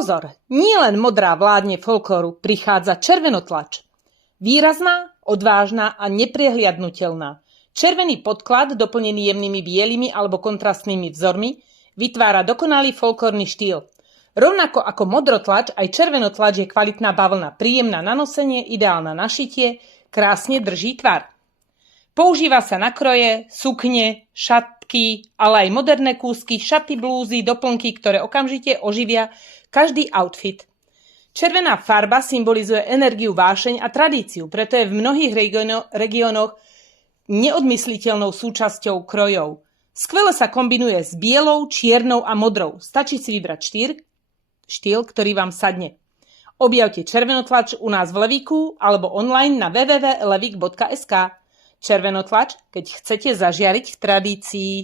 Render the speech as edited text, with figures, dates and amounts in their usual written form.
Pozor, nielen modrá vládne folklóru, prichádza červenotlač. Výrazná, odvážna a neprehliadnutelná. Červený podklad, doplnený jemnými bielými alebo kontrastnými vzormi, vytvára dokonalý folklórny štýl. Rovnako ako modrotlač, aj červenotlač je kvalitná bavlna, príjemná na nosenie, ideálna na šitie, krásne drží tvar. Používa sa na kroje, sukne, šatky, ale aj moderné kúsky, šaty, blúzy, doplnky, ktoré okamžite oživia každý outfit. Červená farba symbolizuje energiu, vášeň a tradíciu, preto je v mnohých regiónoch neodmysliteľnou súčasťou krojov. Skvele sa kombinuje s bielou, čiernou a modrou. Stačí si vybrať štýl, ktorý vám sadne. Objavte červenotlač u nás v Levíku alebo online na www.levik.sk. Červenotlač, keď chcete zažiariť v tradícii.